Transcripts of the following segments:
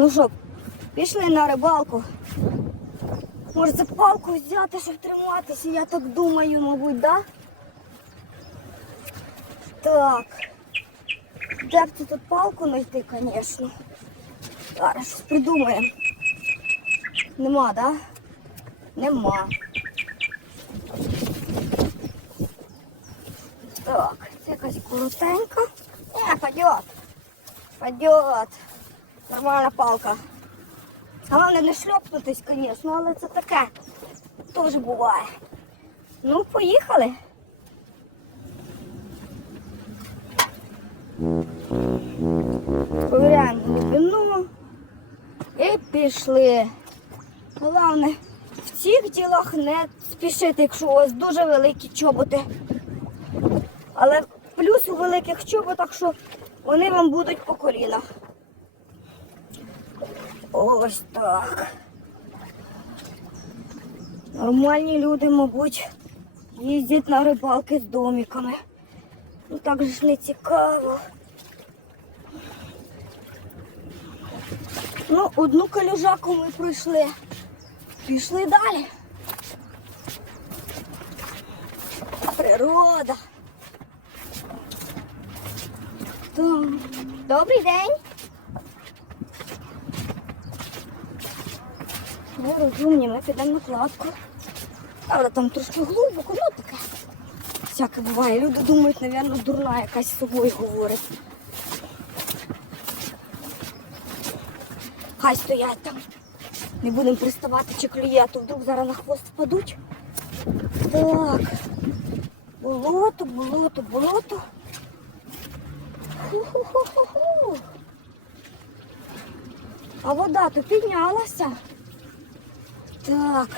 Ну що, пішли на рибалку. Може за палку взяти, щоб триматися, я так думаю, мабуть, да? Так. Де б це тут палку знайти, звісно. Зараз щось придумаємо. Нема, да? Нема. Так, це якась коротенька. Не, пойдет. Пойдет. Нормальна палка. Головне не шльопнутись, звісно, але це таке. Теж буває. Ну, поїхали. Провіряємо глибину. І пішли. Головне, в цих ділах не спішити, якщо у вас дуже великі чоботи. Але плюс у великих чоботах, що вони вам будуть по колінах. Ось так. Нормальні люди, мабуть, їздять на рибалки з домиками. Ну так же ж не цікаво. Ну, одну калюжаку ми пройшли. Пішли далі. Природа. Добрий день. Ми розумні, ми підемо на кладку. Але там трошки глибоко, ну таке. Всяке буває. Люди думають, мабуть, дурна якась з собою говорить. Хай стоять там. Не будемо приставати чи клює, а то вдруг зараз на хвост впадуть. Так. Болото, болото, болото. Ху-ху-ху-ху-ху. А вода то піднялася. Так.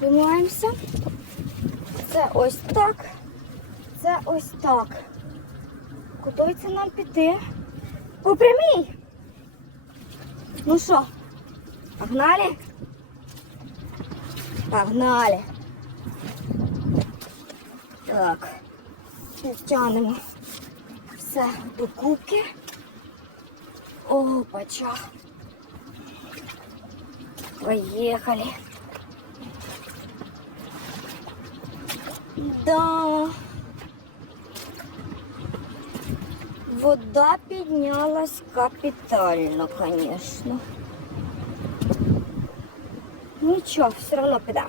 Тримаємося. Це ось так. Це ось так. Це нам піти? По прямій. Ну що, погнали? Погнали. Так. Тягнемо все до кубки. Опача. Поехали. Да. Вода піднялась капітально, звісно. Нічого, все одно підемо.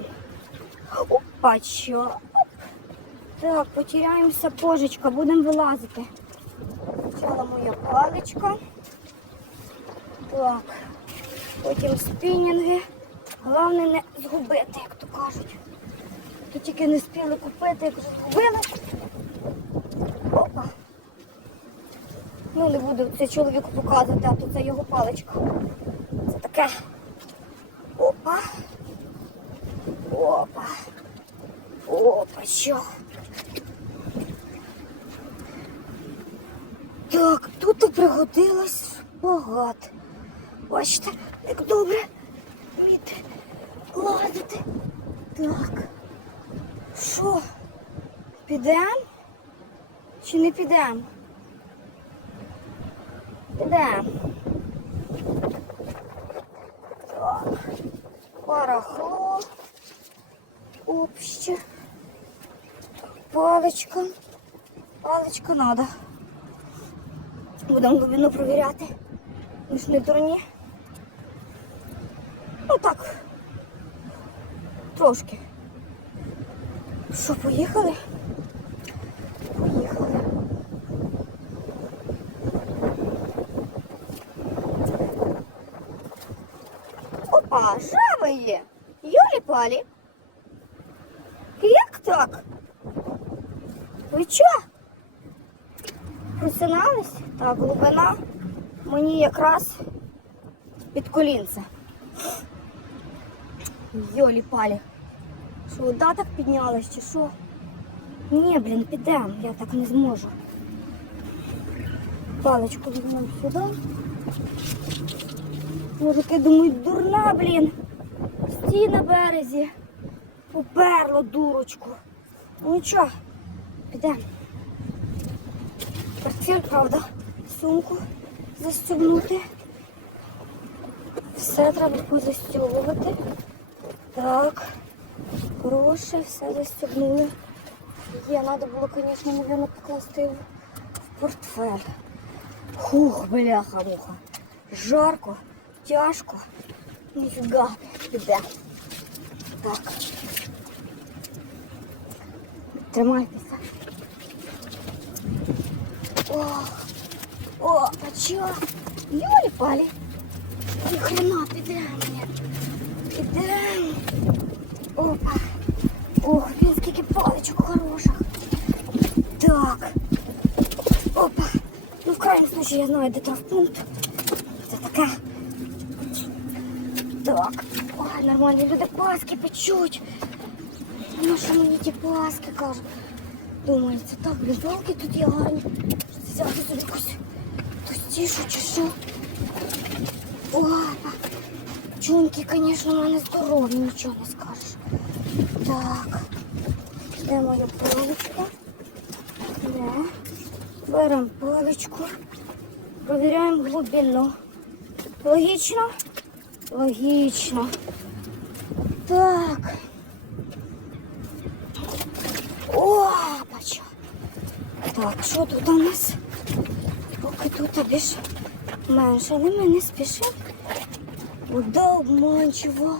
Опача. Так, потеряємося позичка, будемо вилазити. Спочатку моя паличка. Так. Потім спінінги. Головне не згубити, як то кажуть. То тільки не спіли купити, як згубили. Опа. Ну, не буду це чоловіку показувати, а то це його паличка. Це таке. Опа. Опа. Опа, що? Так, тут і пригодилось багато. Бачите, як добре вміти лазити. Так. Що? Підемо? Чи не підемо? Підемо. Так. Барахло. Обще. Паличка. Паличка надо. Будемо глибину провіряти. Ми ж не дурні. Так. Трошки. Що, поїхали? Поїхали. Опа, жаби є. Йолі палі. Як так? Ви чо? Просинались? Так, глибина мені якраз під колінце. Йолі палі. Що вода так піднялась чи що? Ні, блін, підемо, я так не зможу. Паличку візьмемо сюди. Мужики думають, дурна, блін. Стій на березі. Поперло дурочку. Ну нічого, підемо. Портфель, правда, сумку застібнути. Все треба позастьовувати. Так. Гроші, все застягнули. Є, треба було, звісно, мабуть, покласти в портфель. Хух, бляха-муха. Жарко, тяжко. Ніфіга, піде. Так. Тримайтеся. О, о, а чо? Юлі палі. Ні хрена, підемо. Підемо. Опа. Ох, блін, скільки паличок хороших. Так. Опа. Ну, в крайнем случае я знаю, де травпункт. Це таке. Так. Ой, нормальні люди паски печуть. Ну, що мені ті паски кажуть. Думаю, це так, блін, тут є гарні. Взяти собі якусь тостішу чи що. Опа. Чунки, звісно, в мене здорові, нічого не скажеш. Так. Де моя паличка? Де? Беремо паличку. Провіряємо глибину. Логічно? Логічно. Так. О, бачу. Так, що тут у нас? Поки тут більш менше, але ми не спішимо. Вода обманчива.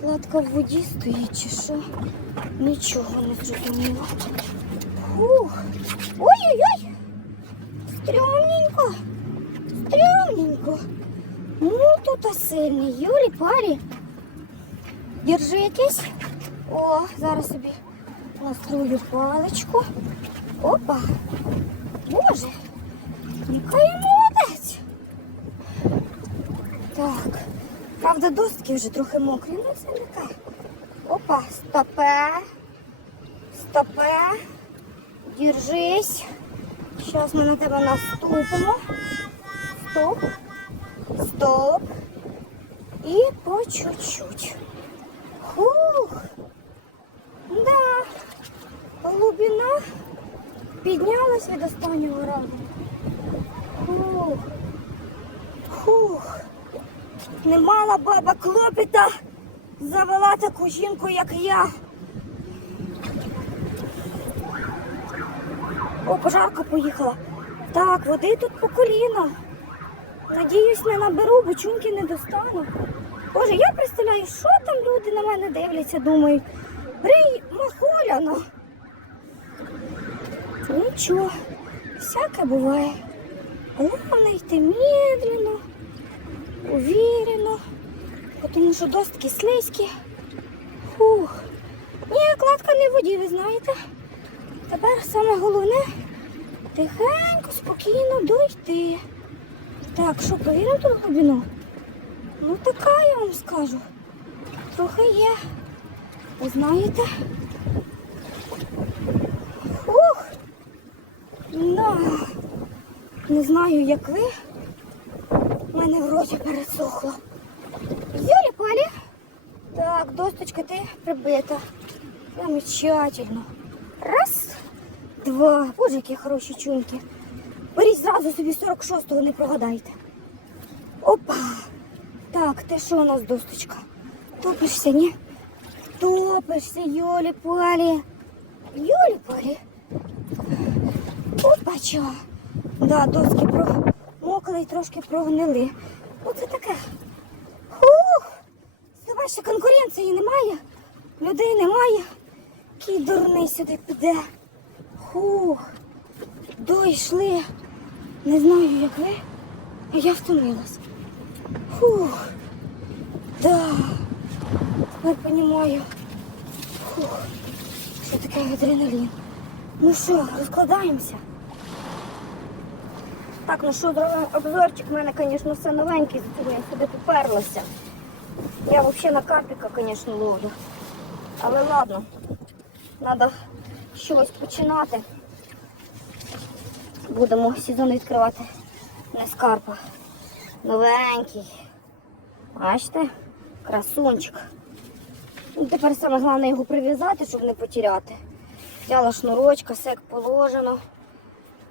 Кладка в воді стоїть чи що? Нічого не зрозуміло. Фух. Ой-ой-ой! Стрьомненько. Стрьомненько. Ну, тут а сильний. Юрі, парі. Держитесь. О, зараз собі настрою паличку. Опа. Боже. Яка я молодець. Так. Правда, достки вже трохи мокрі, ну це не так. Опа, стопе. Стопе. Держись. Зараз ми на тебе наступимо. Стоп. Стоп. І по чуть-чуть. Хух. Да. Глубина піднялась від останнього разу. Хух. Хух. Не мала баба клопіта завела таку жінку, як я. О, пожарка поїхала. Так, води тут по коліна. Надіюсь, не наберу, бо чунки не достану. Боже, я представляю, що там люди на мене дивляться, думають. Брий махоляно. Нічого, всяке буває. Головне йти медленно, уверенно, тому що достки слизькі. Фух. Ні, кладка не в воді, ви знаєте. Тепер саме головне тихенько, спокійно дойти. Так, що, провіримо тут глибину? Ну така я вам скажу. Трохи є. Ви знаєте? Ух! Да. Не знаю, як ви. У мене в роті пересохло. Юлі палі. Так, досточка ти прибита. Замечательно. Раз, два. Боже, які хороші чунки. Беріть зразу собі 46-го, не прогадайте. Опа. Так, ти що у нас досточка? Топишся, ні? Топишся, Йолі палі. Йолі палі. Опа, чо. Да, доски промокли і трошки прогнили. Оце таке. Ух! Ваша конкуренції немає. Людей немає. Кій дурний сюди піде. Хух. Дойшли. Не знаю, як ви, а я втомилась. Фух. Да. Тепер розумію. Фух. Що таке адреналін. Ну що, розкладаємося? Так, ну що, обзорчик. У мене, звісно, все новенький, за цього я сюди поперлася. Я взагалі на карпіка, звісно, ловлю. Але ладно, треба щось починати. Будемо сезон відкривати не з карпа. Новенький. Бачите? Красунчик. Ну, тепер саме головне його прив'язати, щоб не потеряти. Взяла шнурочка, все як положено.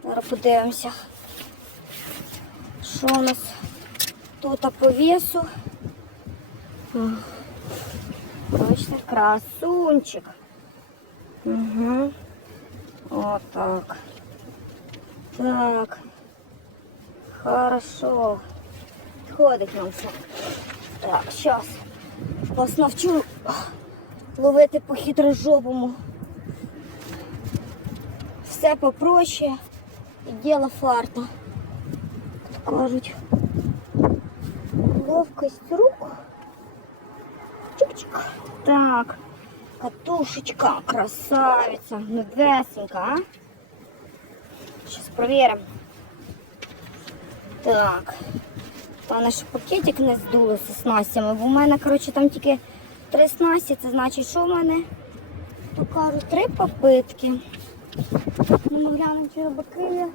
Зараз подивимося. Що у нас Тут по весу. О, Бачите, красунчик. Угу. Отак. Так. Хорошо. Ходить нам все. Так, зараз. Вас навчу ловити по хитрожопому. Все попроще і діло фарта. Кажуть. Ловкость рук. Чик-чик. Так. Катушечка, красавица, новесенька, а? Сейчас проверим. Так. Пане, що пакетик не здуло зі снастями, бо в мене, коротше, там тільки три снасті, це значить, що в мене, то кажуть, три попитки. Ну, ми глянемо, чи рибаки є.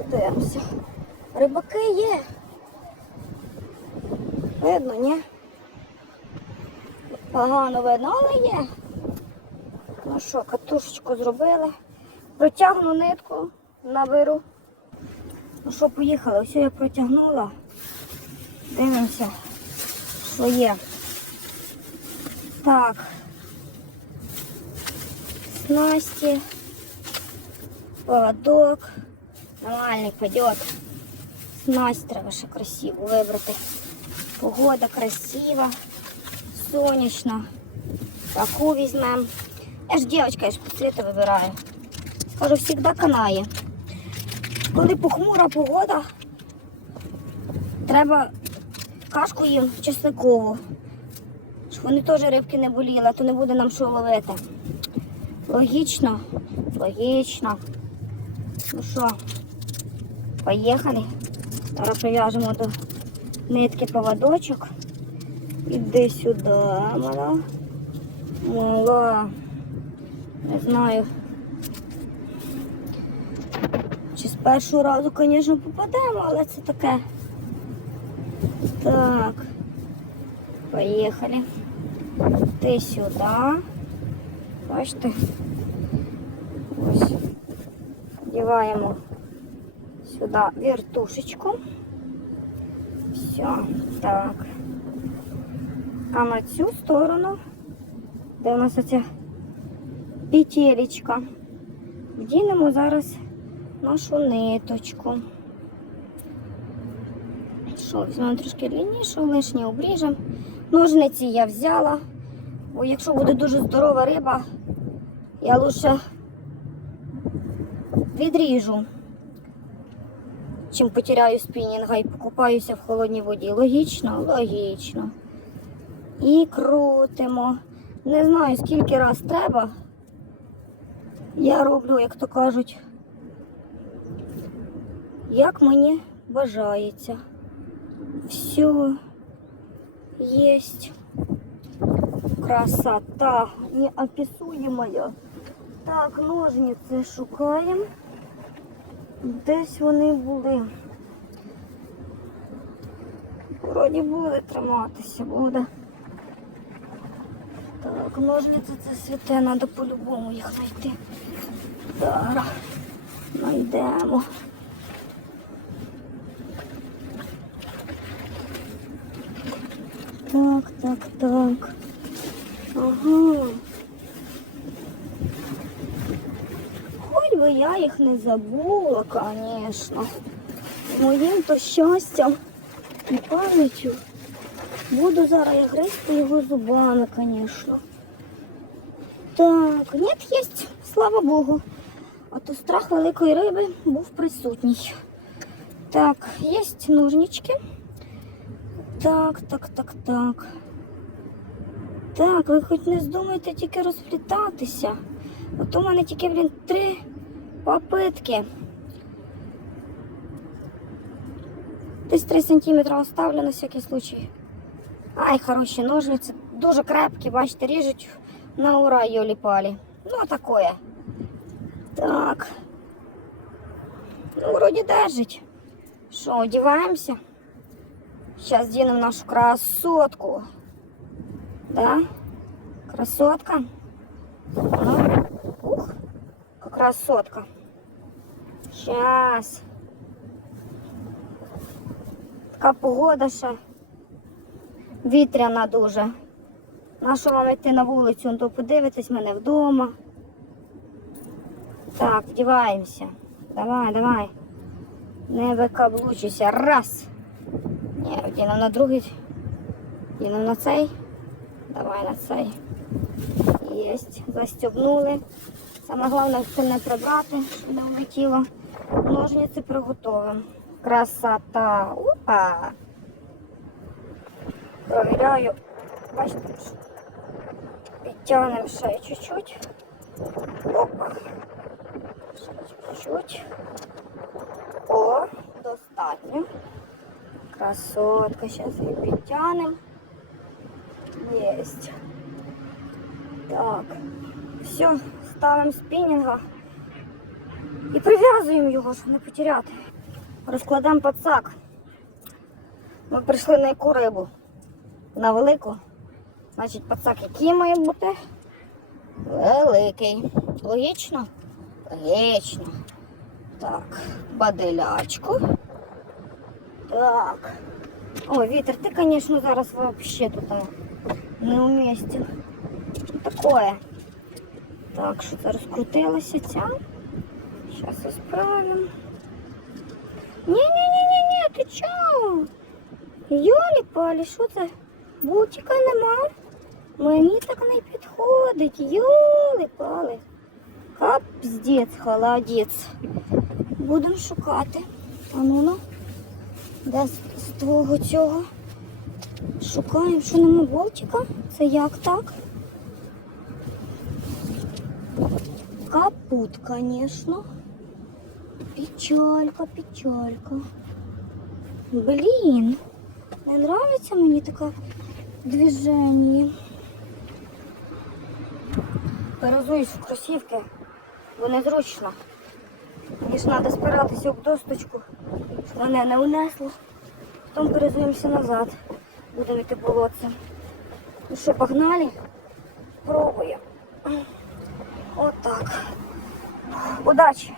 Подивимося. Рибаки є. Видно, ні? Погано видно, але є. Ну що, катушечку зробили. Протягну нитку, наберу. Ну що, поїхали? Ось я протягнула. Дивимося, що є. Так. Снасті. Поводок. Нормальний пойдет. Снасть треба ще красиву вибрати. Погода красива, сонячна. Таку візьмемо. Я ж дівчинка, я ж по цвіту вибираю. Кажу, завжди канає. Коли похмура погода, треба кашку їм чесникову. Щоб вони теж рибки не боліли, а то не буде нам що ловити. Логічно, логічно. Ну що, поїхали. Зараз прив'яжемо до нитки поводочок. Іди сюди, мала. Мала. Не знаю. Чи з першого разу, звісно, попадемо, але це таке. Так. Поїхали. Ти сюди. Бачите? Ось. Вдіваємо сюди вертушечку. Все, так. А на цю сторону, де у нас оця петелечка, вдінемо зараз нашу ниточку. Що, візьмемо трошки длиннішу, лишнє обріжемо. Ножниці я взяла, бо якщо буде дуже здорова риба, я лише відріжу, чим потеряю спінінга і покупаюся в холодній воді. Логічно? Логічно. І крутимо. Не знаю, скільки раз треба. Я роблю, як то кажуть, як мені бажається. Все есть. Красота неописуемая. Так, ножниці шукаємо. Десь вони були. Вроді буде триматися, буде. Так, ножниці це святе, треба по-любому їх знайти. Зараз знайдемо. Так, так, так. Ага. Би я їх не забула, звісно. Моїм то щастям і пам'яттю. Буду зараз я гризти його зубами, звісно. Так, нет, є, слава Богу. А то страх великої риби був присутній. Так, є ножнички. Так, так, так, так. Так, ви хоч не здумайте тільки розплітатися. От у мене тільки, блін, три попитки. Десь 3 сантиметри оставлю на всякий случай. Ай, хороші ножниці, дуже крепкі, бачите, ріжуть на ура йолі-палі. Ну, такое. Так. Ну, вроді держить. Що, одіваємося? Сейчас делаем нашу красотку. Да? Красотка. Ну, ух, как красотка. Сейчас. Така погода ще вітряна дуже. Нащо вам йти на вулицю, ну, то подивитись мене вдома. Так, вдіваємося. Давай, давай. Не викаблучуйся. Раз. Ні, вдінемо на другий. Вдінемо на цей. Давай на цей. Єсть. Застібнули. Саме головне це не прибрати, щоб не влетіло. Ножниці приготовимо. Красота. Опа. Провіряю. Бачите, підтягнемо ще чуть-чуть. Опа. Ще чуть-чуть. О, достатньо. Красотка. Зараз її підтягнемо. Єсть. Так. Все, ставимо спінінга і прив'язуємо його, щоб не потеряти. Розкладемо пацак. Ми прийшли на яку рибу? На велику. Значить, пацак який має бути? Великий. Логічно? Логічно. Так, баделячку. Так. О, вітер, ти, звісно, зараз взагалі тут а, неуместен. Такое. Так, що це розкрутилася ця. Зараз ісправимо. Ні-ні-ні-ні-ні, ти чого? Йолі палі, що це? Бутика нема. Мені так не підходить. Йоли пали. Капздець, холодець. Будемо шукати. А ну ну. Де з твого цього? Шукаємо, що нема болтика. Це як так? Капут, конечно. Печалька, печалька. Блин, не нравится мне такое движение. Перезуюсь в кросівки, бо незручно. Мені ж треба спиратися об досточку, щоб мене не унесло. Потім перезуємося назад. Будемо йти болотцем. Ну що, погнали? Пробуємо. Отак. Удачі!